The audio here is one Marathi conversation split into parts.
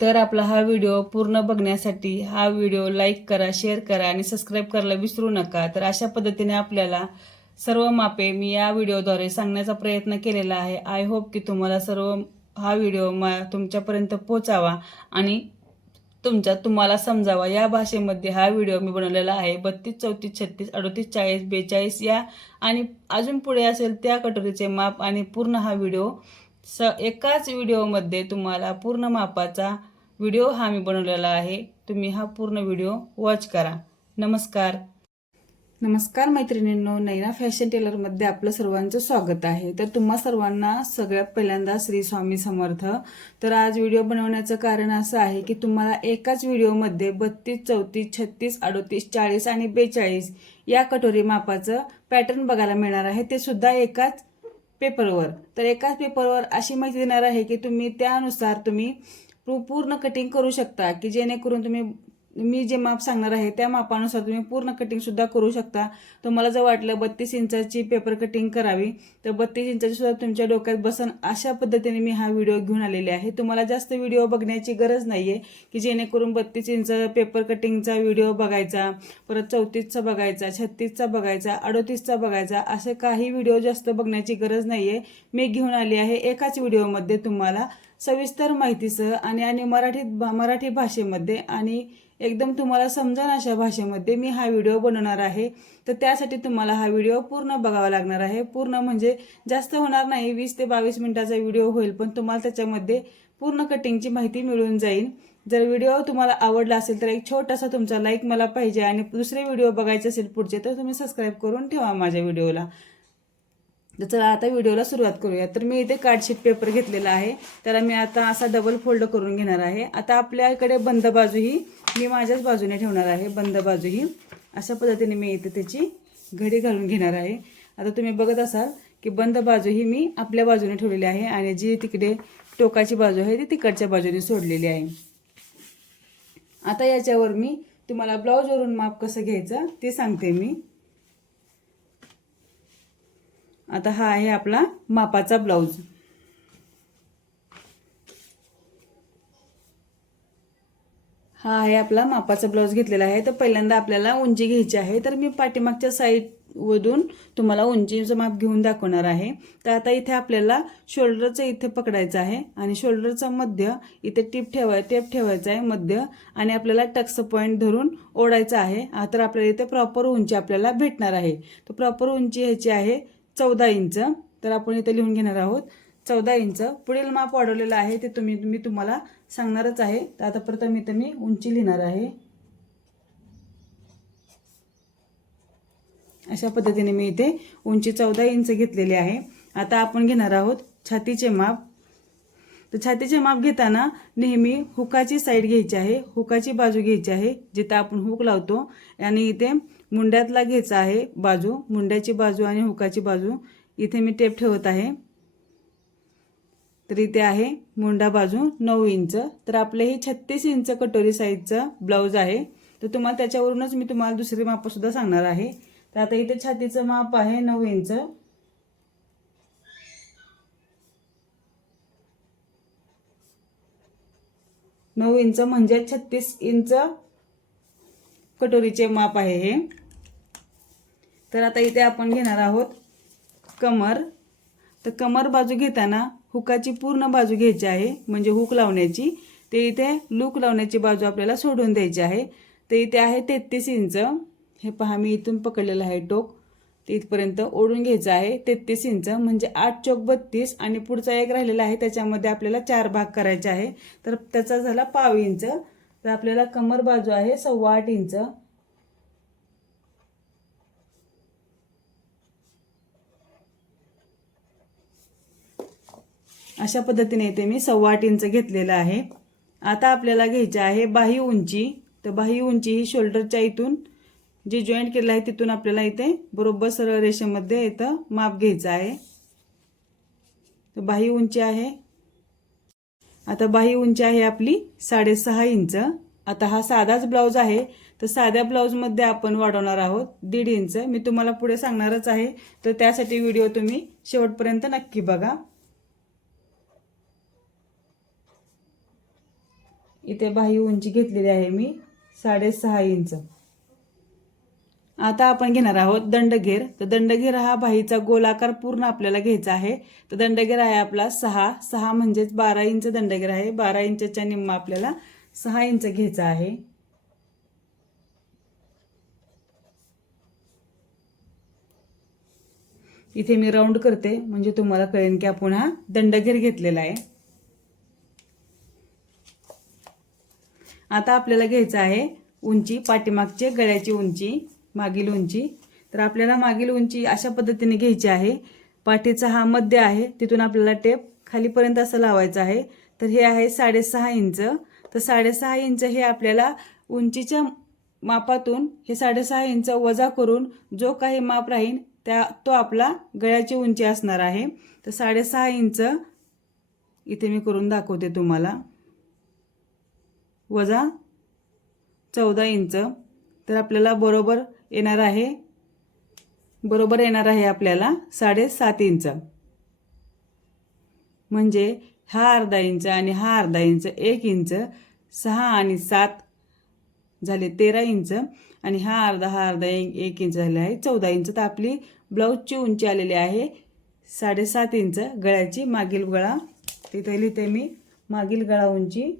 तर आपला हा व्हिडिओ पूर्ण बघण्यासाठी हा व्हिडिओ लाईक करा, शेअर करा आणि सबस्क्राईब करायला विसरू नका। तर अशा पद्धतीने आपल्याला सर्व मापे मी या व्हिडिओद्वारे सांगण्याचा प्रयत्न केलेला आहे। आय होप की तुम्हाला सर्व हा व्हिडिओ तुमच्यापर्यंत पोहोचावा आणि तुम्हाला समजावा या भाषेमध्ये हा व्हिडिओ मी बनवलेला आहे। 32, 34, 36, 38, 40, 42 या आणि अजून पुढे असेल त्या कटोरीचे माप आणि पूर्ण हा व्हिडिओ एकाच व्हिडिओमध्ये तुम्हाला पूर्ण मापाचा व्हिडिओ हा मी बनवलेला आहे। तुम्ही हा पूर्ण व्हिडिओ वॉच करा। नमस्कार। नमस्कार मैत्रिणींनो, नैना फॅशन टेलरमध्ये आपलं सर्वांचं स्वागत आहे। तर तुम्हा सर्वांना सगळ्यात पहिल्यांदा श्री स्वामी समर्थ। तर आज व्हिडिओ बनवण्याचं कारण असं आहे की तुम्हाला एकाच व्हिडिओमध्ये 32, 34, 36, 38, 40 आणि 42 या कटोरी मापाचं पॅटर्न बघायला मिळणार आहे, ते सुद्धा एकाच पेपरवर। तर एकाच पेपरवर अशी माहिती देणार आहे की तुम्ही त्यानुसार तुम्ही पूर्ण कटिंग करू शकता, की जेणेकरून तुम्ही मी जे माप सांगणार आहे त्या मापानुसार तुम्ही पूर्ण कटिंग सुद्धा करू शकता। तुम्हाला जर वाटलं 32 इंचाची पेपर कटिंग करावी तर 32 इंचाची सुद्धा तुमच्या डोक्यात बसन अशा पद्धतीने मी हा व्हिडिओ घेऊन आलेले आहे। तुम्हाला जास्त व्हिडिओ बघण्याची गरज नाहीये की जेणेकरून 32 इंच पेपर कटिंगचा व्हिडिओ बघायचा, परत 34चा बघायचा, 36चा बघायचा, 38चा बघायचा, असे काही व्हिडिओ जास्त बघण्याची गरज नाहीये। मी घेऊन आली आहे एकाच व्हिडिओमध्ये तुम्हाला सविस्तर माहितीसह आणि मराठी भाषेमध्ये आणि एकदम तुम्हाला समजेल अशा भाषेमध्ये मी हा व्हिडिओ बनवणार आहे। तर त्यासाठी तुम्हाला हा व्हिडिओ पूर्ण बघावा लागणार आहे। पूर्ण म्हणजे जास्त होणार नाही, 20 ते 22 मिनिटाचा व्हिडिओ होईल, पण तुम्हाला त्याच्यामध्ये पूर्ण कटिंगची माहिती मिळून जाईल। जर व्हिडिओ तुम्हाला आवडला असेल तर एक छोटासा तुमचा लाईक मला पाहिजे आणि दुसरे व्हिडिओ बघायचे असेल पुढचे तर तुम्ही सबस्क्राईब करून ठेवा माझ्या व्हिडिओला। तर चला आता व्हिडिओला सुरुवात करूया। तर मी इथे कार्डशीट पेपर घेतलेला आहे, त्याला मी आता असा डबल फोल्ड करून घेणार आहे। आता आपल्याकडे बंद बाजू ही मी माझ्याच बाजूने ठेवणार आहे। बंद बाजू ही अशा पद्धतीने मी इथे त्याची घडी घालून घेणार आहे। आता तुम्ही बघत असाल की बंद बाजू ही मी आपल्या बाजूने ठेवलेली आहे आणि जी तिकडे टोकाची बाजू आहे ती तिकडच्या बाजूने सोडलेली आहे। आता याच्यावर मी तुम्हाला ब्लाऊजवरून माप कसं घ्यायचं ते सांगते मी। आता हा आहे आपला मापाचा ब्लाऊज। हा आहे आपला मापाचा ब्लाऊज घेतलेला आहे। तर पहिल्यांदा आपल्याला उंची घ्यायची आहे, तर मी पाठीमागच्या साईड वरून तुम्हाला उंचीचं माप घेऊन दाखवणार आहे। तर आता इथे आपल्याला शोल्डरचं इथे पकडायचं आहे आणि शोल्डरचा मध्य इथे टेप ठेवायचा आहे मध्य, आणि आपल्याला टक्स पॉइंट धरून ओढायचं आहे। तर आपल्याला इथे प्रॉपर उंची आपल्याला भेटणार आहे। तर प्रॉपर उंची ह्याची आहे 14 इंच। तर आपण इथे लिहून घेणार आहोत 14 इंच। पुढील माप वाढवलेलं आहे ते मी तुम्हाला सांगणारच आहे। तर आता प्रथम इथे मी उंची लिहिणार आहे। अशा पद्धतीने मी इथे उंची 14 इंच घेतलेली आहे। आता आपण घेणार आहोत छातीचे माप। तर छातीचे माप घेताना नेहमी हुकाची साईड घ्यायची आहे, हुकाची बाजू घ्यायची आहे जिथे आपण हुक लावतो, आणि इथे मुंड्यातला घ्यायचा आहे बाजू, मुंड्याची बाजू आणि हुकाची बाजू इथे मी टेप ठेवत आहे। तर इथे आहे मुंडा बाजू 9 इंच। तर आपले ही 36 इंच कटोरी साईजचा ब्लाऊज आहे। तर तुम्हाला त्याच्यावरूनच मी तुम्हाला दुसरी माप सुद्धा सांगणार आहे। तर आता इथे छातीचं माप आहे 9 इंच। 9 इंच म्हणजे 36 इंच कटोरीचे माप आहे हे। तर आता इथे आपण घेणार आहोत कमर। तर कमर बाजू घेताना हुकाची पूर्ण बाजू घ्यायची आहे, म्हणजे हुक लावण्याची। ते इथे लूक लावण्याची बाजू आपल्याला सोडून द्यायची आहे। ते इथे आहे 33 इंच। हे पहा मी इथून पकडलेलं आहे टोक, ते इथपर्यंत ओढून घ्यायचं आहे 33 इंच, म्हणजे 8 चौक 32 आणि पुढचा एक राहिलेला आहे त्याच्यामध्ये आपल्याला 4 भाग करायचे आहे। तर त्याचा झाला पाव इंच। तर आपल्याला कमर बाजू आहे 8.25 इंच। अशा पद्धतीने इथे मी 8.25 इंच घेतलेलं आहे। आता आपल्याला घ्यायची आहे बाही उंची। तर बाही उंची ही शोल्डरच्या इथून जे जॉईंट केलेलं आहे तिथून आपल्याला इथे बरोबर सरळ रेषेमध्ये इथं माप घ्यायचं आहे। तर बाही उंची आहे, आता बाही उंची आहे आपली 6.5 इंच। आता हा साधाच ब्लाऊज आहे, तर साध्या ब्लाऊजमध्ये आपण वाढवणार आहोत 1.5 इंच। मी तुम्हाला पुढे सांगणारच आहे, तर त्यासाठी व्हिडिओ तुम्ही शेवटपर्यंत नक्की बघा। इथे बाही उंची घेतलेली आहे मी 6.5 इंच. आता आपण घेणार आहोत दंडघेर. तर दंडघेर हा बाहीचा गोलाकार पूर्ण आपल्याला घ्यायचा आहे. तर दंडघेर आहे आपला 6 म्हणजेच 12 इंच दंडघेर आहे. 12 इंचच्या निम्मा आपल्याला 6 इंच घ्यायचा आहे. इथे मी राऊंड करते म्हणजे तुम्हाला कळेल की आपण हा दंडघेर घेतलेला आहे. आता आपल्याला घ्यायचं आहे उंची, पाठीमागचे गळ्याची उंची, मागील उंची. तर आपल्याला मागील उंची अशा पद्धतीने घ्यायची आहे. पाठीचा हा मध्य आहे, तिथून आपल्याला टेप खालीपर्यंत असं लावायचं आहे. तर हे आहे 6.5 इंच. तर 6.5 इंच हे आपल्याला उंचीच्या मापातून हे 6.5 इंच वजा करून जो काही माप राहील तो आपला गळ्याची उंची असणार आहे. तर 6.5 इंच इथे मी करून दाखवते तुम्हाला, वजा 14 इंच. तर आपल्याला बरोबर येणार आहे आपल्याला 7.5 इंच. म्हणजे हा अर्धा इंच आणि हा अर्धा इंच, 1 इंच, 6 आणि 7 झाले 13 इंच, आणि हा अर्धा 1 इंच झाले आहे 14 इंच. तर आपली ब्लाऊजची उंची आलेली आहे 7.5 इंच. गळ्याची मागील गळा तिथे लिहिते मी, मागील गळा उंची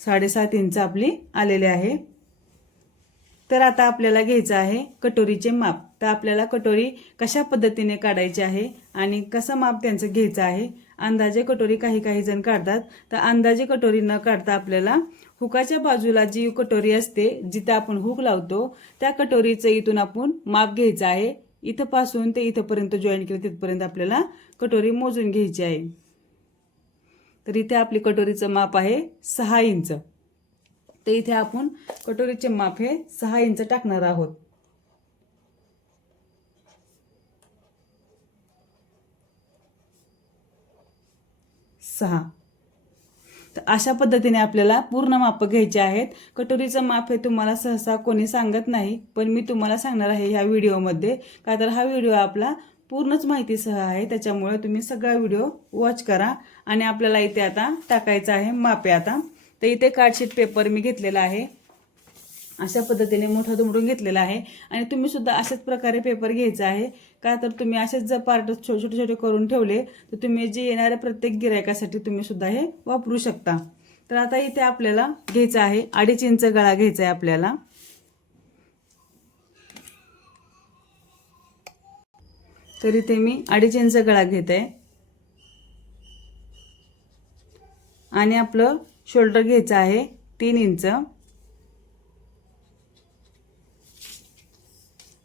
7.5 इंच आपली आलेले आहे. तर आता आपल्याला घ्यायचं आहे कटोरीचे माप. तर आपल्याला कटोरी कशा पद्धतीने काढायची आहे आणि कसं माप त्यांचं घ्यायचं आहे. अंदाजे कटोरी काही जण काढतात. तर अंदाजे कटोरी न काढता आपल्याला हुकाच्या बाजूला जी कटोरी असते, जिथं आपण हुक लावतो, त्या कटोरीचं इथून आपण माप घ्यायचं आहे. इथंपासून ते इथंपर्यंत जॉईन केलं तिथपर्यंत आपल्याला कटोरी मोजून घ्यायची आहे. तर इथे आपली कटोरीचं माप आहे 6 इंच. तर इथे आपण कटोरीचे माप हे 6 इंच टाकणार आहोत. तर अशा पद्धतीने आपल्याला पूर्ण माप घ्यायचे आहेत. कटोरीचं माप हे तुम्हाला सहसा कोणी सांगत नाही, पण मी तुम्हाला सांगणार आहे ह्या व्हिडिओमध्ये. का तर हा व्हिडिओ आपला पूर्णच माहितीसह आहे, त्याच्यामुळे तुम्ही सगळा व्हिडिओ वॉच करा. आणि आपल्याला इथे आता टाकायचं आहे मापे. आता तर इथे कार्डशीट पेपर मी घेतलेला आहे, अशा पद्धतीने मोठा दुमडून घेतलेला आहे. आणि तुम्ही सुद्धा अशाच प्रकारे पेपर घ्यायचा आहे. का तर तुम्ही असेच जर पार्ट छोटे छोटे करून ठेवले तर तुम्ही जे येणाऱ्या प्रत्येक गिरायकासाठी तुम्ही सुद्धा हे वापरू शकता. तर आता इथे आपल्याला घ्यायचं आहे 2.5 इंच गळा घ्यायचा आहे आपल्याला. तर इथे मी 2.5 इंच गळा घेत आहे. आणि आपलं शोल्डर घ्यायचं आहे 3 इंच.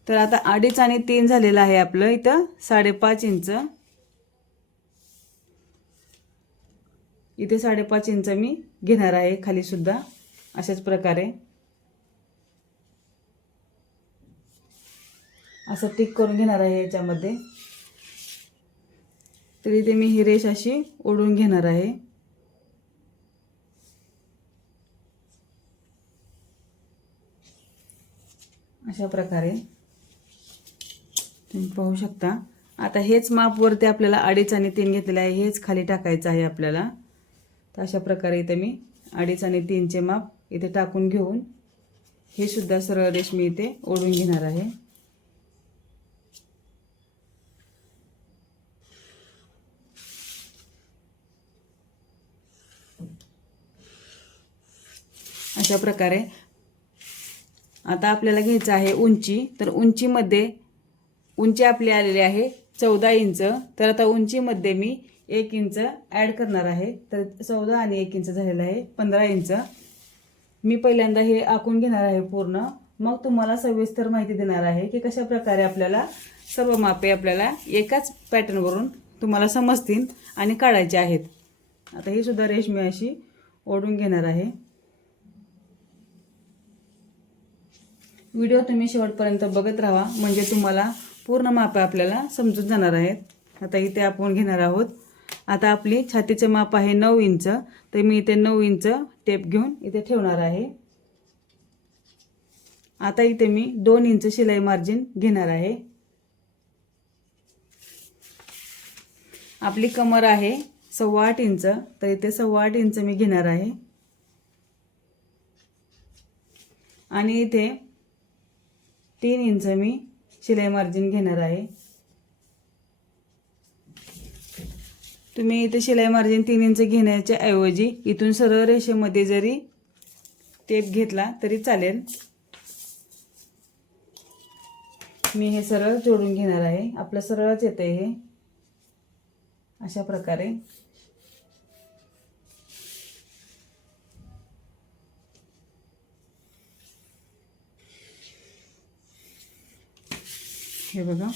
तर आता 2.5 आणि 3 झालेलं आहे आपलं. इथं 5.5 इंच, इथे 5.5 इंच मी घेणार आहे खाली सुद्धा अशाच प्रकारे. असं टिक करून घेणार आहे याच्यामध्ये. तर इथे मी ही रेष अशी ओढून घेणार आहे. अशा प्रकारे तुम्ही पाहू शकता. आता हेच माप वरती आपल्याला 2.5 आणि 3 घेतलेलं आहे, हेच खाली टाकायचं आहे आपल्याला. तर अशा प्रकारे इथे मी 2.5 आणि 3चे माप इथे टाकून घेऊन हे सुद्धा सरळ रेष मी इथे ओढून घेणार आहे. अशा प्रकारे आता आपल्याला घ्यायचं आहे उंची. तर उंचीमध्ये उंची आपली आलेली आहे 14 इंच. तर आता उंचीमध्ये मी 1 इंच ॲड करणार आहे. तर 14 आणि 1 इंच झालेलं आहे 15 इंच. मी पहिल्यांदा हे आखून घेणार आहे पूर्ण, मग तुम्हाला सविस्तर माहिती देणार आहे की कशा प्रकारे आपल्याला सर्व मापे आपल्याला एकाच पॅटर्नवरून तुम्हाला समजतील आणि काढायचे आहेत. आता ही सुद्धा रेष मी अशी ओढून घेणार आहे. व्हिडिओ तुम्ही शेवटपर्यंत बघत राहा म्हणजे तुम्हाला पूर्ण माप आपल्याला समजून जाणार आहेत. आता इथे आपण घेणार आहोत. आता आपली छातीचे माप आहे 9 इंच. तर मी इथे 9 इंच टेप घेऊन इथे ठेवणार आहे. आता इथे मी 2 इंच शिलाई मार्जिन घेणार आहे. आपली कमर आहे 8.25 इंच, तर इथे 8.25 इंच मी घेणार आहे आणि इथे 3 इंच मी शिलाई मार्जिन घेणार आहे। तुम्ही इथे शिलाई मार्जिन 3 इंच घेण्याच्या ऐवजी इथून सरळ रेषेमध्ये जरी टेप घेतला तरी चालेल। मी हे सरळ जोडून घेणार आहे। आपलं सरळच येते हे अशा प्रकारे। हे बघा,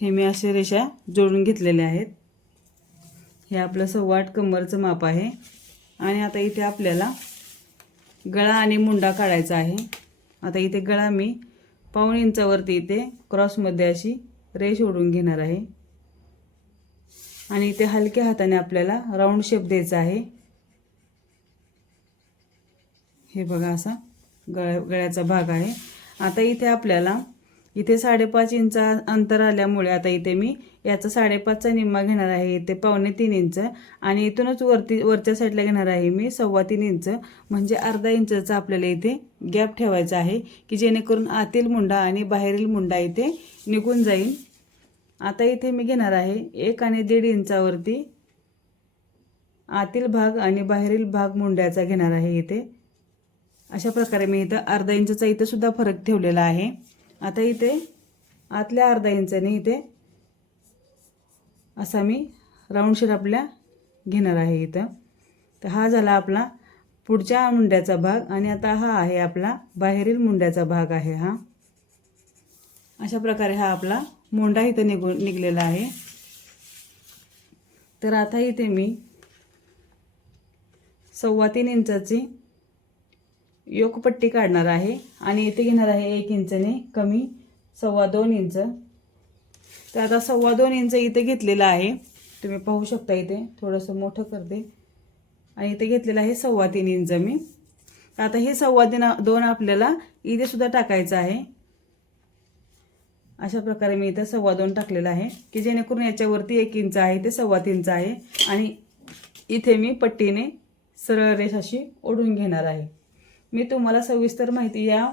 हे मी असे रेषा जोडून घेतलेल्या आहेत। हे आपलं 8.25 कमरचं माप आहे आणि आता इथे आपल्याला गळा आणि मुंडा काढायचा आहे। आता इथे गळा मी 1.25 इंचावरती इथे क्रॉसमध्ये अशी रेष ओढून घेणार आहे आणि इथे हलक्या हाताने आपल्याला राऊंड शेप द्यायचा आहे। हे बघा, असा गळ्याचा भाग आहे। आता इथे आपल्याला इथे 5.5 इंच अंतर आल्यामुळे आता इथे मी याचा 5.5चा निम्मा घेणार आहे, इथे 2.25 इंच आणि इथूनच वरच्या साईडला घेणार आहे मी 3.25 इंच, म्हणजे अर्धा इंचचा आपल्याला इथे गॅप ठेवायचा आहे की जेणेकरून आतील मुंडा आणि बाहेरील मुंडा इथे निघून जाईल। आता इथे मी घेणार आहे 1 आणि 1.5 इंचावरती आतील भाग आणि बाहेरील भाग मुंड्याचा घेणार आहे। इथे अशा प्रकारे मी इथं अर्धा इंचचा इथे सुद्धा फरक ठेवलेला आहे। आता इथे आतल्या अर्धा इंचाने इथे असा मी राऊंड शेप आपल्या घेणार आहे इथं। तर हा झाला आपला पुढच्या मुंड्याचा भाग आणि आता हा आहे आपला बाहेरील मुंड्याचा भाग आहे हा। अशा प्रकारे हा आपला मुंडा इथं निघलेला आहे। तर आता इथे मी 3.25 इंचाची योकपट्टी काढणार आहे आणि इथे घेणार आहे 1 इंचने कमी 2.25 इंच। तर आता 2.25 इंच इथे घेतलेला आहे, तुम्ही पाहू शकता। इथे थोडंसं मोठं करते आणि इथे घेतलेलं आहे 3.25 इंच मी। आता हे 2.25 आपल्याला इथे सुद्धा टाकायचं आहे। अशा प्रकारे मी इथे 2.25 टाकलेला आहे की जेणेकरून याच्यावरती 1 इंच आहे ते 3.25 इंच आहे आणि इथे मी पट्टीने सरळ रेष अशी ओढून घेणार आहे। मी तुम्हाला सविस्तर माहिती या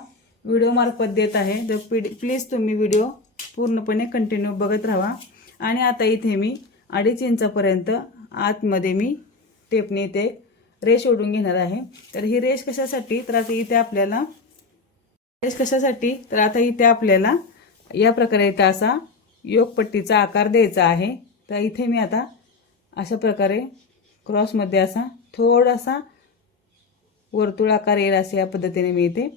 व्हिडिओ मार्फत देत आहे, तर प्लीज तुम्ही व्हिडिओ पूर्णपणे कंटिन्यू बघत राहा। आणि आता इथे मी 2.5 इंचापर्यंत आतमध्ये मी टेपने ते रेष ओढून घेणार आहे। तर ही रेष कशासाठी, तर आता इथे आपल्याला या प्रकारे इथं असा योकपट्टीचा आकार द्यायचा आहे। तर इथे मी आता अशा प्रकारे क्रॉसमध्ये असा थोडासा वर्तुळ आकार येईल असे या पद्धतीने मी इथे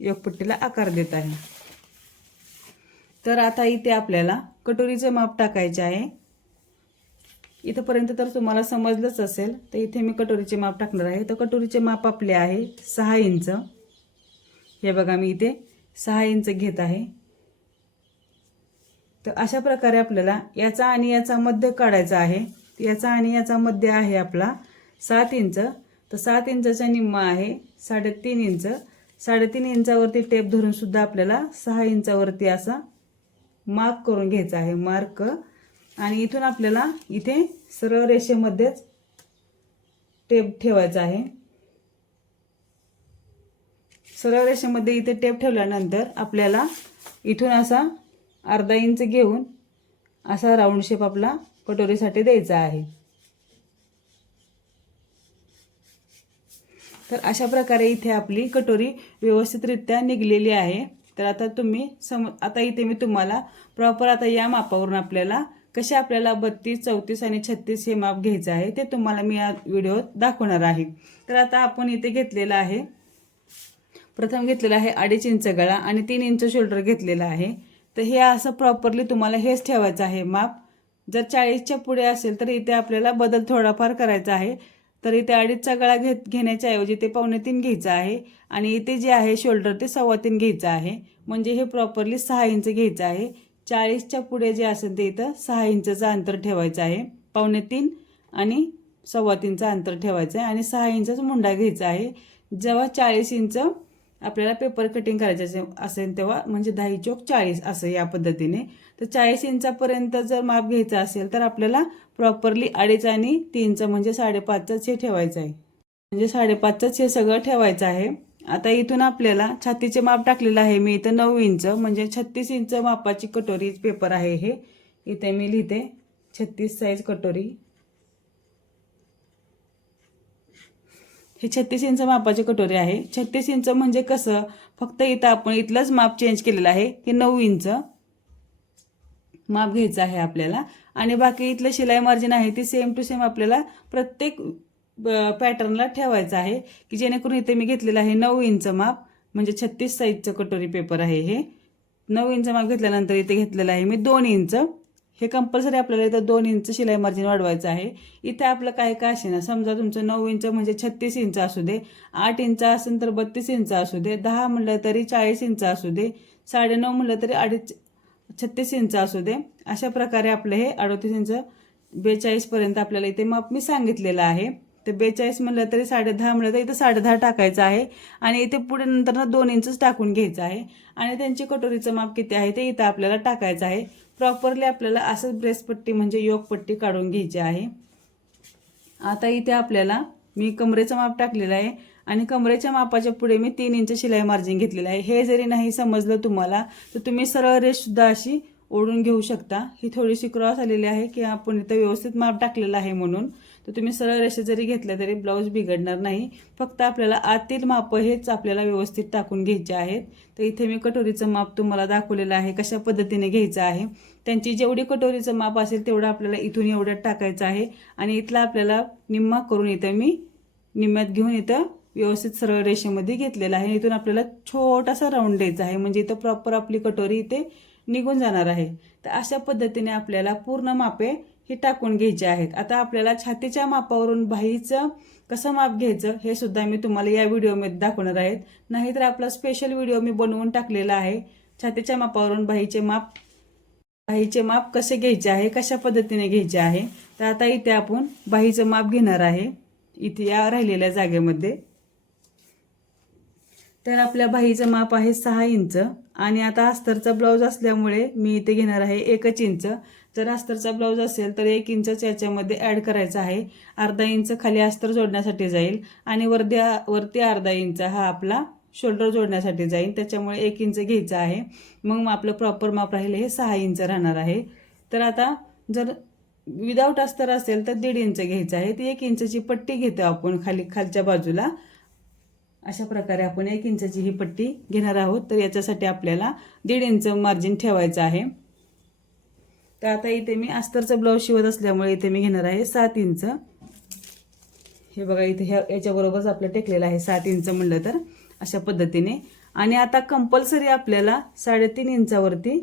योकपट्टीला आकार देत आहे। तर आता इथे आपल्याला कटोरीचे माप टाकायचे आहे। इथपर्यंत तर तुम्हाला समजलंच असेल, तर इथे मी कटोरीचे माप टाकणार आहे। तर कटोरीचे माप आपले आहे 6 इंच। हे बघा, मी इथे 6 इंच घेत आहे। तर अशा प्रकारे आपल्याला याचा आणि याचा मध्य काढायचा आहे। याचा आणि याचा मध्य आहे आपला 7 इंच। तर 7 इंचाचा निम्मा आहे 3.5 इंच। 3.5 इंचावरती टेप धरून सुद्धा आपल्याला 6 इंचावरती असा मार्क करून घ्यायचा आहे, मार्क। आणि इथून आपल्याला इथे सरळ रेषेमध्येच टेप ठेवायचा आहे। सरळ रेषेमध्ये इथे टेप ठेवल्यानंतर आपल्याला इथून असा अर्धा इंच घेऊन असा राऊंड शेप आपला कटोरीसाठी द्यायचा आहे। तर अशा प्रकारे इथे आपली कटोरी व्यवस्थितरित्या निघलेली आहे। तर आता आता इथे मी तुम्हाला प्रॉपर आता या मापावरून आपल्याला कसे आपल्याला 32, 34 आणि 36 हे माप घ्यायचं आहे ते तुम्हाला मी या व्हिडिओत दाखवणार आहे। तर आता आपण इथे घेतलेला आहे, प्रथम घेतलेला आहे 2.5 इंच गळा आणि 3 इंच शोल्डर घेतलेला आहे। तर हे असं प्रॉपरली तुम्हाला हेच ठेवायचं आहे माप। जर 40च्या पुढे असेल तर इथे आपल्याला बदल थोडाफार करायचा आहे। तर इथे 2.5चा गळा घेण्याच्या ऐवजी ते 2.25 घ्यायचं आहे आणि इथे जे आहे शोल्डर ते 3.25 घ्यायचं आहे, म्हणजे हे प्रॉपरली 6 इंच घ्यायचं आहे। 40च्या पुढे जे असेल ते इथं 6 इंचचं अंतर ठेवायचं आहे, 2.25 आणि 3.25चं अंतर ठेवायचं आहे आणि 6 इंचचा मुंडा घ्यायचा आहे। जेव्हा 40 इंच आपल्याला पेपर कटिंग करायचं असेल तेव्हा, म्हणजे 10 चौक 40 असं या पद्धतीने. तर 40 इंचापर्यंत जर माप घ्यायचं असेल तर आपल्याला प्रॉपरली 2.5 आणि 3चं म्हणजे 5.5च हे ठेवायचं आहे, म्हणजे 5.5च हे सगळं ठेवायचं आहे. आता इथून आपल्याला छातीचे माप टाकलेलं आहे मी इथं 9 इंच, म्हणजे 36 इंच मापाची कटोरी पेपर आहे हे. इथे मी लिहिते 36 साईज कटोरी. हे 36 इंच मापाची कटोरी आहे. 36 इंच म्हणजे कसं, फक्त इथं आपण इथलंच माप चेंज केलेलं आहे की 9 इंच माप घ्यायचं आहे आपल्याला. आणि बाकी इथलं शिलाई मार्जिन आहे ती सेम टू सेम आपल्याला प्रत्येक पॅटर्नला ठेवायचं आहे, की जेणेकरून इथे मी घेतलेलं आहे 9 इंच माप, म्हणजे 36 साईजचं कटोरी पेपर आहे हे. 9 इंच माप घेतल्यानंतर इथे घेतलेलं आहे मी 2 इंच. हे कंपल्सरी आपल्याला इथं 2 इंच शिलाई मार्जिन वाढवायचं आहे. इथे आपलं काय काय असे ना, समजा तुमचं 9 इंच म्हणजे 36 इंच असू दे, 8 इंच असेल तर 32 इंच असू दे, 10 म्हणलं तरी 40 इंच असू दे, 9.5 म्हणलं तरी 36 इंच असू दे. अशा प्रकारे आपलं हे 38 इंच 42 पर्यंत आपल्याला इथे माप मी सांगितलेलं आहे. तर 42 म्हणलं तरी 10.5 म्हणलं तर इथं 10.5 टाकायचं आहे आणि इथे पुढे नंतर 2 इंचच टाकून घ्यायचं आहे. आणि त्यांची कटोरीचं माप किती आहे ते इथं आपल्याला टाकायचं आहे. प्रॉपरली आपल्याला असंच ब्रेसपट्टी म्हणजे योगपट्टी काढून घ्यायची आहे. आता इथे आपल्याला मी कमरेचं माप टाकलेलं आहे आणि कमरेच्या मापाच्या पुढे मी 3 इंच शिलाई मार्जिन घेतलेलं आहे. हे जरी नाही समजलं तुम्हाला तर तुम्ही सरळ रेषसुद्धा अशी ओढून घेऊ शकता. ही थोडीशी क्रॉस आलेली आहे की आपण इथं व्यवस्थित माप टाकलेलं आहे म्हणून. तर तुम्ही सरळ रेषा जरी घेतल्या तरी ब्लाऊज बिघडणार नाही. फक्त आपल्याला आतील माप हेच आपल्याला व्यवस्थित टाकून घ्यायचे आहेत. तर इथे मी कटोरीचं माप तुम्हाला दाखवलेलं आहे कशा पद्धतीने घ्यायचं आहे. त्यांची जेवढी कटोरीचं माप असेल तेवढं आपल्याला इथून एवढं टाकायचं आहे आणि इथला आपल्याला निम्मा करून इथं मी निम्म्यात घेऊन इथं व्यवस्थित सरळ रेषेमध्ये घेतलेला आहे. इथून आपल्याला छोटासा राऊंड द्यायचा आहे, म्हणजे इथं प्रॉपर आपली कटोरी इथे निघून जाणार आहे. तर अशा पद्धतीने आपल्याला पूर्ण मापे ही टाकून घ्यायची आहेत. आता आपल्याला छातीच्या मापावरून बाहीचं कसं माप घ्यायचं हे सुद्धा मी तुम्हाला या व्हिडिओमध्ये दाखवणार आहे. नाहीतर आपला स्पेशल व्हिडिओ मी बनवून टाकलेला आहे छातीच्या मापावरून बाहीचे माप कसे घ्यायचे आहे, कशा पद्धतीने घ्यायचे आहे. तर आता इथे आपण बाहीचं माप घेणार आहे इथे या राहिलेल्या जागेमध्ये. तर आपल्या बाहीचं माप आहे 6 इंच आणि आता अस्तरचा ब्लाऊज असल्यामुळे मी इथे घेणार आहे 1 इंच. जर अस्तरचा ब्लाऊज असेल तर 1 इंच याच्यामध्ये ॲड करायचा आहे. अर्धा इंच खाली अस्तर जोडण्यासाठी जाईल आणि वरती अर्धा इंच हा आपला शोल्डर जोडण्यासाठी जाईल. त्याच्यामुळे 1 इंच घ्यायचं आहे. मग आपलं प्रॉपर माप राहिले हे 6 इंच राहणार आहे. तर आता जर विदाऊट अस्तर असेल तर 1.5 इंच घ्यायचं आहे. ती 1 इंचची पट्टी घेतो आपण खालच्या बाजूला. अशा प्रकारे आपण 1 इंचची ही पट्टी घेणार आहोत. तर याच्यासाठी आपल्याला 1.5 इंच मार्जिन ठेवायचं आहे. तर आता इथे मी अस्तरचा ब्लाऊज शिवत असल्यामुळे इथे मी घेणार आहे 7 इंच. हे बघा इथे याच्याबरोबरच आपलं टेकलेलं आहे 7 इंच म्हणलं तर अशा पद्धतीने. आणि आता कंपल्सरी आपल्याला 3.5 इंचावरती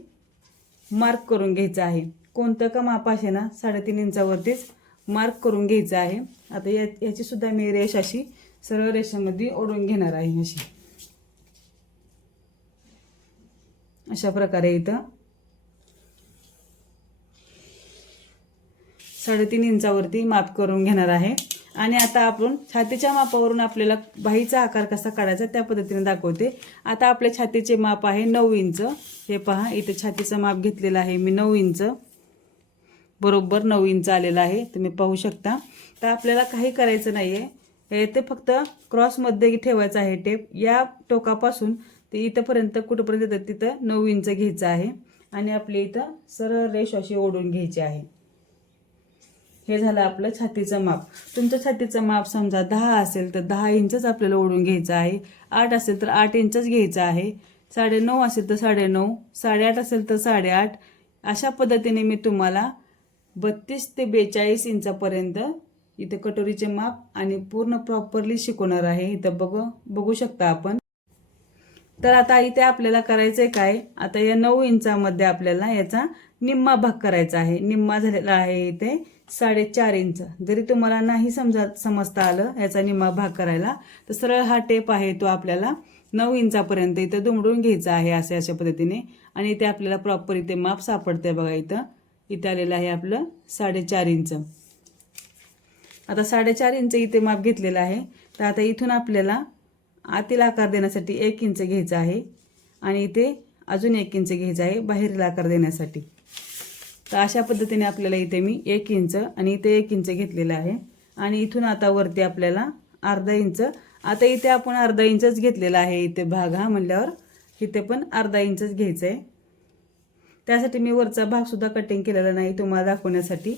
मार्क करून घ्यायचं आहे. कोणतं का माप असे ना 3.5 इंचावरतीच मार्क करून घ्यायचं आहे. आता याची सुद्धा मी रेष अशी सरळ रेषेमध्ये ओढून घेणार आहे अशी. अशा प्रकारे इथं 3.5 इंचावरती माप करून घेणार आहे. आणि आता आपण छातीच्या मापावरून आपल्याला बाहीचा आकार कसा काढायचा त्या पद्धतीने दाखवते. आता आपल्या छातीचे माप आहे 9 इंच. हे पहा इथे छातीचं माप घेतलेलं आहे मी 9 इंच, बरोबर 9 इंच आलेलं आहे तुम्ही पाहू शकता. तर आपल्याला काही करायचं नाही आहे, ते फक्त क्रॉसमध्ये ठेवायचं आहे टेप. या टोकापासून ते इथंपर्यंत कुठंपर्यंत येतं तिथं 9 इंच घ्यायचं आहे आणि आपली इथं सरळ रेष अशी ओढून घ्यायची आहे. हे झालं आपलं छातीचं माप. तुमचं छातीचं माप समजा 10 असेल तर 10 इंचच आपल्याला ओढून घ्यायचं आहे. 8 असेल तर 8 इंचच घ्यायचं आहे. 9.5 असेल तर 9.5, 8.5 असेल तर 8.5. अशा पद्धतीने मी तुम्हाला 32 ते 42 इंचापर्यंत इथे कटोरीचे माप आणि पूर्ण प्रॉपरली शिकवणार आहे. इथं बघू शकता आपण. तर आता इथे आपल्याला करायचं आहे काय, आता या 9 इंचामध्ये आपल्याला याचा निम्मा भाग करायचा आहे. निम्मा झालेला आहे इथे 4.5 इंच. जरी तुम्हाला नाही समजता आलं याचा निम्मा भाग करायला तर सरळ हा टेप आहे तो आपल्याला 9 इंचापर्यंत इथं दुमडून घ्यायचा आहे अशा पद्धतीने. आणि इथे आपल्याला प्रॉपर इथे माप सापडतंय बघा. इथे आलेलं आहे आपलं 4.5 इंच. आता 4.5 इंच इथे माप घेतलेलं आहे. तर आता इथून आपल्याला आतील आकार देण्यासाठी 1 इंच घ्यायचा आहे आणि इथे अजून 1 इंच घ्यायचा आहे बाहेरील आकार देण्यासाठी. तर अशा पद्धतीने आपल्याला इथे मी 1 इंच आणि इथे 1 इंच घेतलेला आहे आणि इथून आता वरती आपल्याला अर्धा इंच. आता इथे आपण अर्धा इंचच घेतलेला आहे इथे भाग हा म्हणल्यावर इथे पण अर्धा इंचच घ्यायचा आहे. त्यासाठी मी वरचा भाग सुद्धा कटिंग केलेला नाही तुम्हाला दाखवण्यासाठी.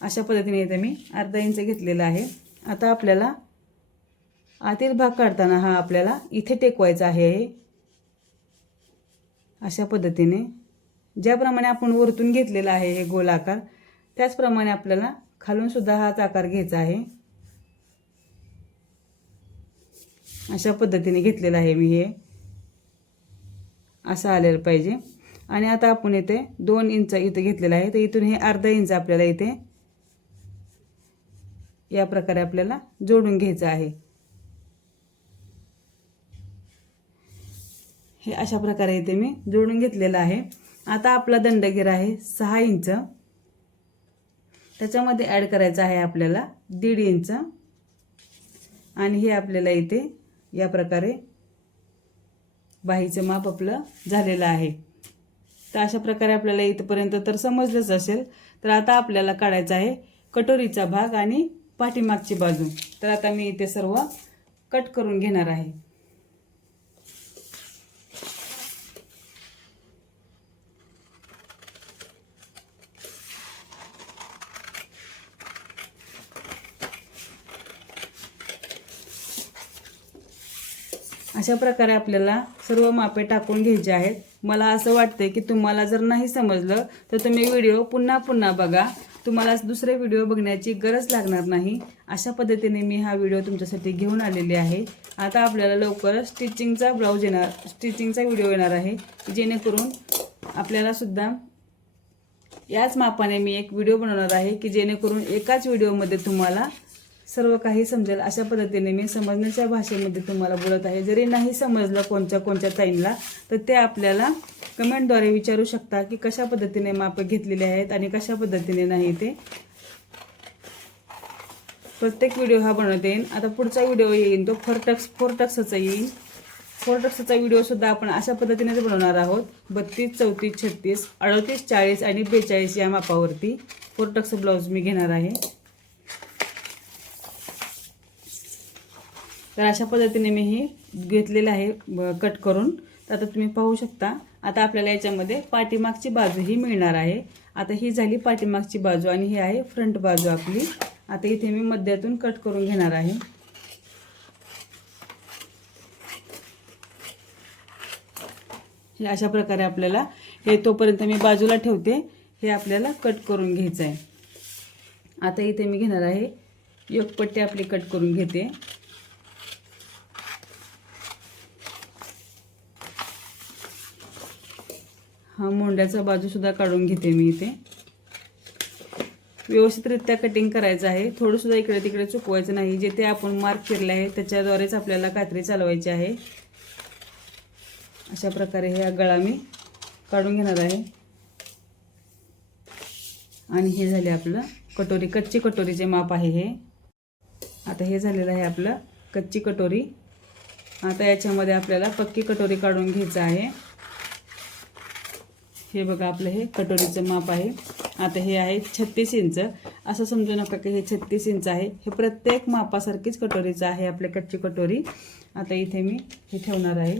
अशा पद्धतीने इथे मी अर्धा इंच घेतलेला आहे. आता आपल्याला आतील भाग काढताना हा आपल्याला इथे टेकवायचा आहे. अशा पद्धतीने ज्याप्रमाणे आपण वरतून घेतलेला आहे हे गोल आकार त्याचप्रमाणे आपल्याला खालून सुद्धा हाच आकार घ्यायचा आहे. अशा पद्धतीने घेतलेला आहे मी हे असं आलेलं पाहिजे. आणि आता आपण इथे 2 इंच इथे घेतलेला आहे तर इथून हे अर्धा इंच आपल्याला इथे या प्रकारे आपल्याला जोडून घ्यायचं आहे. हे अशा प्रकारे इथे मी जोडून घेतलेलं आहे. आता आपला दंडगीर आहे 6 इंच. त्याच्यामध्ये ॲड करायचं आहे आपल्याला 1.5 इंच आणि हे आपल्याला इथे या प्रकारे बाहीचं माप आपलं झालेलं आहे. तर अशा प्रकारे आपल्याला इथपर्यंत तर समजलंच असेल. तर आता आपल्याला काढायचा आहे कटोरीचा भाग आणि पाठीमागची बाजू. तर आता मी इथे सर्व कट करून घेणार आहे. अशा प्रकारे आपल्याला सर्व मापे टाकून घ्यायचे आहेत. मला असं वाटते की तुम्हाला जर नाही समजलं तर तुम्ही व्हिडिओ पुन्हा पुन्हा बघा. तुम्हाला दुसरे व्हिडिओ बघण्याची गरज लागणार नाही. अशा पद्धतीने मी हा व्हिडिओ तुमच्यासाठी घेऊन आलेले आहे. आता आपल्याला लवकरच स्टिचिंगचा स्टिचिंगचा व्हिडिओ येणार आहे जेणेकरून आपल्याला सुद्धा याच मापाने मी एक व्हिडिओ बनवणार आहे की जेणेकरून एकाच व्हिडिओमध्ये तुम्हाला सर्व काही समजेल. अशा पद्धतीने मी समजण्याच्या भाषेमध्ये तुम्हाला बोलत आहे. जरी नाही समजलं कोणत्या ताईंना तर ते आपल्याला कमेंटद्वारे विचारू शकता की कशा पद्धतीने माप घेतलेले आहेत आणि कशा पद्धतीने नाही ते. प्रत्येक व्हिडिओ हा बनवता येईल. आता पुढचा व्हिडिओ येईल तो फोर टक्सचा येईल. 4 टक्सचा व्हिडिओ सुद्धा आपण अशा पद्धतीनेच बनवणार आहोत. 32, 34, 36, 38, 40 आणि 42 या मापावरती 4 टक्स ब्लाऊज मी घेणार आहे. तर अशा पद्धतीने मी हे घेतलेलं आहे कट करून. तर आता तुम्ही पाहू शकता. आता आपल्याला याच्यामध्ये पाठीमागची बाजू ही मिळणार आहे. आता ही झाली पाठीमागची बाजू आणि ही आहे फ्रंट बाजू आपली. आता इथे मी मध्यातून कट करून घेणार आहे. हे अशा प्रकारे आपल्याला हे तोपर्यंत मी बाजूला ठेवते. हे आपल्याला कट करून घ्यायचं आहे. आता इथे मी घेणार आहे एक पट्टी आपली कट करून घेते. हा मोंड्याचा बाजू सुद्धा काढून घेते मी इथे. व्यवस्थितरित्या कटिंग करायचं आहे. थोडं सुद्धा इकडे तिकडे चुकवायचं नाही. जिथे आपण मार्क केलेला आहे त्याच्याद्वारेच आपल्याला कात्री चालवायची आहे. अशा प्रकारे हे गळा मी काढून घेणार आहे. आणि हे झाले आपलं कटोरी, कच्ची कटोरीचे माप आहे हे. आता हे झालेलं आहे आपलं कच्ची कटोरी. आता याच्यामध्ये आपल्याला पक्की कटोरी काढून घ्यायचं आहे. हे बघा आपलं हे कटोरीचं माप आहे. आता हे आहे 36 इंच. असं समजू नका की हे 36 इंच आहे. हे प्रत्येक मापासारखीच कटोरीचं आहे आपली कच्ची कटोरी. आता इथे मी हे ठेवणार आहे.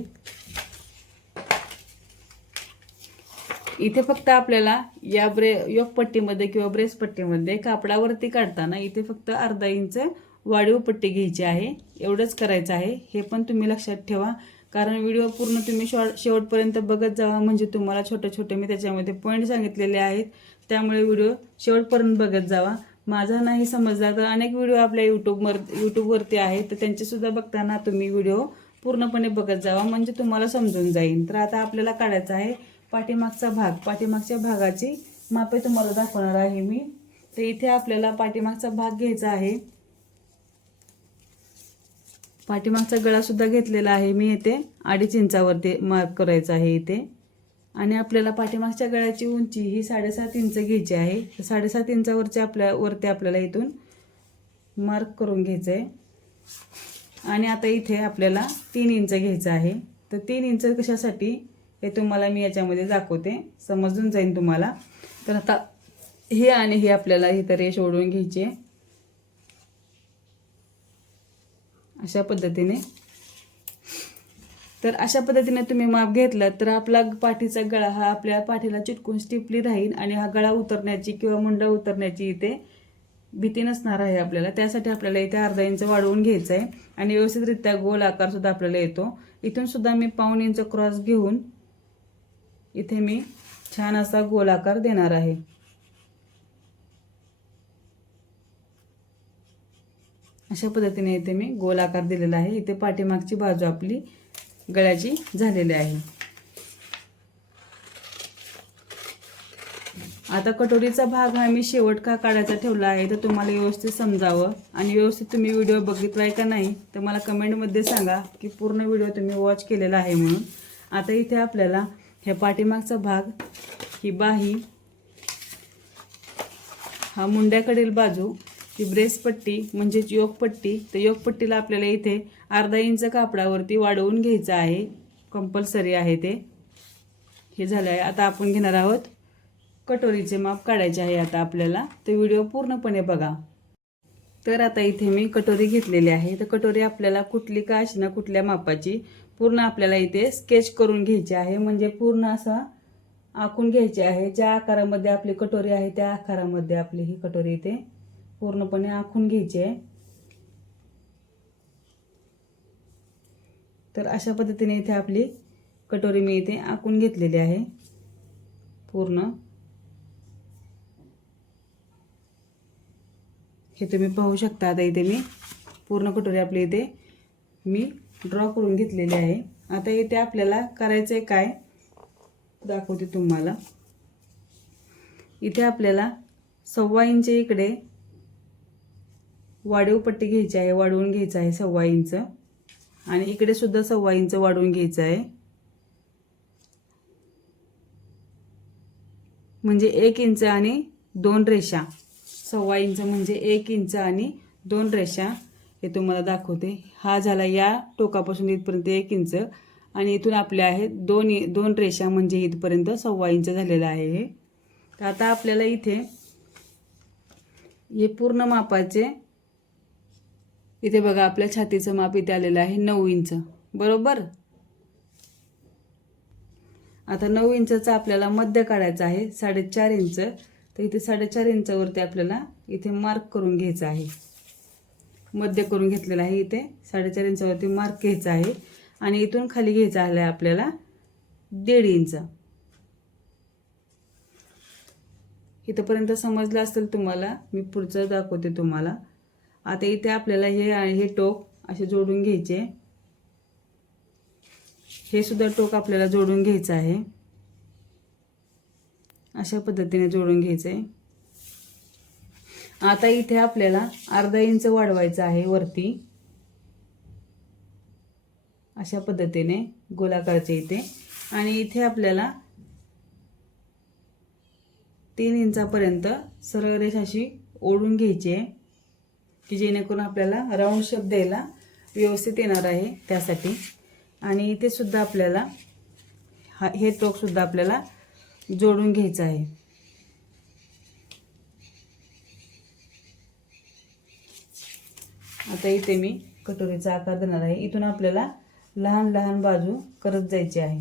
इथे फक्त आपल्याला या योकपट्टीमध्ये किंवा ब्रेस पट्टीमध्ये कापडावरती काढताना इथे फक्त अर्धा इंच वाढीव पट्टी घ्यायची आहे. एवढंच करायचं आहे. हे पण तुम्ही लक्षात ठेवा. कारण व्हिडिओ पूर्ण तुम्ही शेवटपर्यंत बघत जावा. म्हणजे तुम्हाला छोटे मी त्याच्यामध्ये पॉईंट सांगितलेले आहेत. त्यामुळे व्हिडिओ शेवटपर्यंत बघत जावा. माझा नाही समजला तर अनेक व्हिडिओ आपल्या यूट्यूबवरती आहेत. तर त्यांचेसुद्धा बघताना तुम्ही व्हिडिओ पूर्णपणे बघत जावा म्हणजे तुम्हाला समजून जाईल. तर आता आपल्याला काढायचा आहे पाठीमागचा भाग. पाठीमागच्या भागाची मापे तुम्हाला दाखवणार आहे मी. तर इथे आपल्याला पाठीमागचा भाग घ्यायचा आहे. पाठीमागचा गळा सुद्धा घेतलेला आहे मी. इथे 2.5 इंचावरती मार्क करायचा आहे इथे. आणि आपल्याला पाठीमागच्या गळ्याची उंची ही 7.5 इंच घ्यायची आहे. तर 7.5 इंचावरती आपल्याला इथून मार्क करून घ्यायचं आहे. आणि आता इथे आपल्याला 3 इंच घ्यायचं आहे. तर 3 इंच कशासाठी हे तुम्हाला मी याच्यामध्ये दाखवते, समजून जाईल तुम्हाला. तर आता हे आणि हे आपल्याला इथं रेष ओढून घ्यायची आहे अशा पद्धतीने. तर अशा पद्धतीने तुम्ही माप घेतलं तर आपला पाठीचा गळा हा आपल्या पाठीला चिटकून स्टिफली राहील आणि हा गळा उतरण्याची किंवा मुंडा उतरण्याची इथे भीती नसणार आहे आपल्याला. त्यासाठी आपल्याला इथे अर्धा इंच वाढवून घ्यायचं आहे आणि व्यवस्थितरित्या गोल आकार सुद्धा आपल्याला येतो. इथून सुद्धा मी 1/2 इंच क्रॉस घेऊन इथे मी छान असा गोल आकार देणार आहे. अशा पद्धतीने इथे मी गोल आकार दिलेला आहे. इथे पाठीमागची बाजू आपली गळ्याची झालेली आहे. आता कटोरीचा भाग हा मी शेवट का काढायचा ठेवला आहे तर तुम्हाला व्यवस्थित समजावं आणि व्यवस्थित तुम्ही व्हिडिओ बघितलाय का नाही तर मला कमेंटमध्ये सांगा की पूर्ण व्हिडिओ तुम्ही वॉच केलेला आहे म्हणून. आता इथे आपल्याला ह्या पाठीमागचा भाग, ही बाही, हा मुंड्याकडील बाजू, ही ब्रेसपट्टी म्हणजेच योकपट्टी, तर योकपट्टीला आपल्याला इथे अर्धा इंच कापडावरती वाढवून घ्यायचं आहे. कंपल्सरी आहे ते. हे झालं आहे. आता आपण घेणार आहोत कटोरीचे माप काढायचे आहे आता आपल्याला. तर व्हिडिओ पूर्णपणे बघा. तर आता इथे मी कटोरी घेतलेली आहे. तर कटोरी आपल्याला कुठली का अशी ना कुठल्या मापाची पूर्ण आपल्याला इथे स्केच करून घ्यायची आहे. म्हणजे पूर्ण असा आखून घ्यायची आहे. ज्या आकारामध्ये आपली कटोरी आहे त्या आकारामध्ये आपली ही कटोरी इथे पूर्णपणे आखून घ्यायची आहे. तर अशा पद्धतीने इथे आपली कटोरी मी इथे आखून घेतलेली आहे पूर्ण. हे तुम्ही पाहू शकता. आता इथे मी पूर्ण कटोरी आपली इथे मी ड्रॉ करून घेतलेली आहे. आता इथे आपल्याला करायचं आहे काय दाखवते तुम्हाला. इथे आपल्याला 1.25 इंच इकडे वाढीव पट्टी घ्यायची आहे, वाढवून घ्यायचं आहे 1.25 इंच आणि इकडे सुद्धा 1.25 इंच वाढवून घ्यायचं आहे. म्हणजे 1 इंच आणि 2 रेषा. 1.25 इंच म्हणजे 1 इंच आणि 2 रेषा हे तुम्हाला दाखवते. हा झाला या टोकापासून इथपर्यंत 1 इंच आणि इथून आपले आहेत 2 रेषा म्हणजे इथपर्यंत 1.25 इंच झालेलं आहे हे. तर आता आपल्याला इथे हे पूर्ण मापाचे इथे बघा आपल्या छातीचं माप इथे आलेलं आहे 9 इंच बरोबर. आता 9 इंचचा आपल्याला मध्य काढायचा आहे 4.5 इंच. तर इथे 4.5 इंचावरती आपल्याला इथे मार्क करून घ्यायचा आहे. मध्य करून घेतलेला आहे. इथे 4.5 इंचावरती मार्क घ्यायचा आहे आणि इथून खाली घ्यायचा आहे आपल्याला 1.5 इंच. इथपर्यंत समजलं असेल तुम्हाला. मी पुढचं दाखवते तुम्हाला. आता इथे आपल्याला हे टोक असे जोडून घ्यायचे. हे सुद्धा टोक आपल्याला जोडून घ्यायचं आहे. अशा पद्धतीने जोडून घ्यायचं आहे. आता इथे आपल्याला अर्धा इंच वाढवायचं आहे वरती अशा पद्धतीने गोलाकारचे इथे. आणि इथे आपल्याला 3 इंचापर्यंत सरळ रेषा अशी ओढून घ्यायची आहे की जेणेकरून आपल्याला राऊंड शेप द्यायला व्यवस्थित येणार आहे त्यासाठी. आणि इथे सुद्धा आपल्याला हे टोक सुद्धा आपल्याला जोडून घ्यायचं आहे. आता इथे मी कटोरीचा आकार देणार आहे. इथून आपल्याला लहान लहान बाजू करत जायची आहे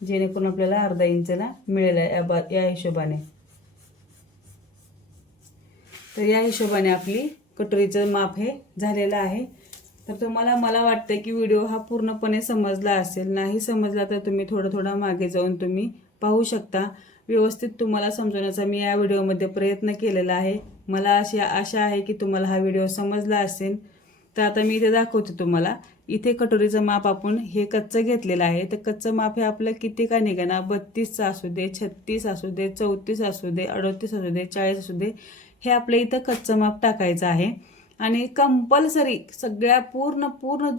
जेणेकरून आपल्याला अर्धा इंचला मिळेल या हिशोबाने. तर या हिशोबाने आपली कटोरीचं माप हे झालेलं आहे. तर तुम्हाला मला वाटतं की व्हिडिओ हा पूर्णपणे समजला असेल. नाही समजला तर तुम्ही थोडं मागे जाऊन तुम्ही पाहू शकता. व्यवस्थित तुम्हाला समजवण्याचा मी या व्हिडिओमध्ये प्रयत्न केलेला आहे. मला अशी आशा आहे की तुम्हाला हा व्हिडिओ समजला असेल. तर आता मी इथे दाखवते तुम्हाला. इथे कटोरीचं माप आपण हे कच्चं घेतलेलं आहे. तर कच्चं माप हे आपलं किती का निघाना 32 असू दे, 36 असू दे, 34 असू दे, 38 असू दे, 40 असू दे, हे आपल्या इथं कच्चं माप टाकायचं आहे. आणि कंपल्सरी सगळ्या पूर्ण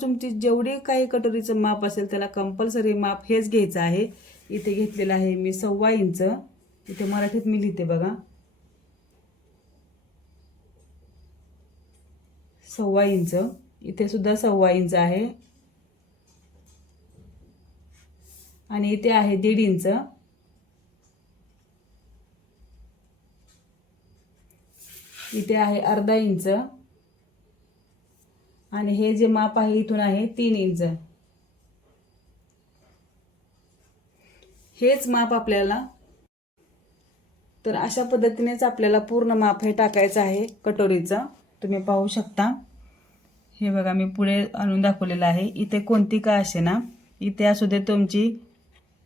तुमची जेवढी काही कटोरीचं माप असेल त्याला कंपल्सरी माप हेच घ्यायचं आहे. इथे घेतलेलं आहे मी 1.25 इंच. इथे मराठीत मी लिहिते बघा 1.25 इंच. इथे सुद्धा 1.25 इंच आहे आणि इथे आहे 1.5 इंच. इथे आहे अर्धा इंच आणि हे जे माप आहे इथून आहे 3 इंच. हेच माप आपल्याला, तर अशा पद्धतीनेच आपल्याला पूर्ण माप हे टाकायचं आहे कटोरीचं. तुम्ही पाहू शकता. हे बघा मी पुढे आणून दाखवलेलं आहे. इथे कोणती का असे ना, इथे असू दे तुमची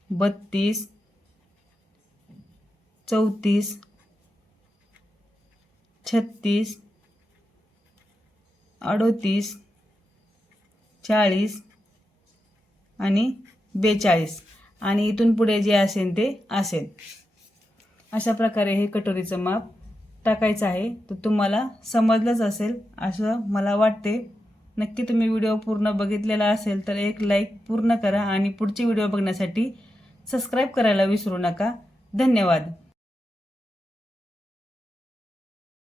32, 34, 36, 38, 40 आणि 42 आणि इथून पुढे जे असेल ते असेल. अशा प्रकारे हे कटोरीचं माप टाकायचं आहे. तर तुम्हाला समजलंच असेल असं मला वाटते. नक्की तुम्ही व्हिडिओ पूर्ण बघितलेला असेल तर एक लाईक पूर्ण करा आणि पुढची व्हिडिओ बघण्यासाठी सबस्क्राईब करायला विसरू नका. धन्यवाद.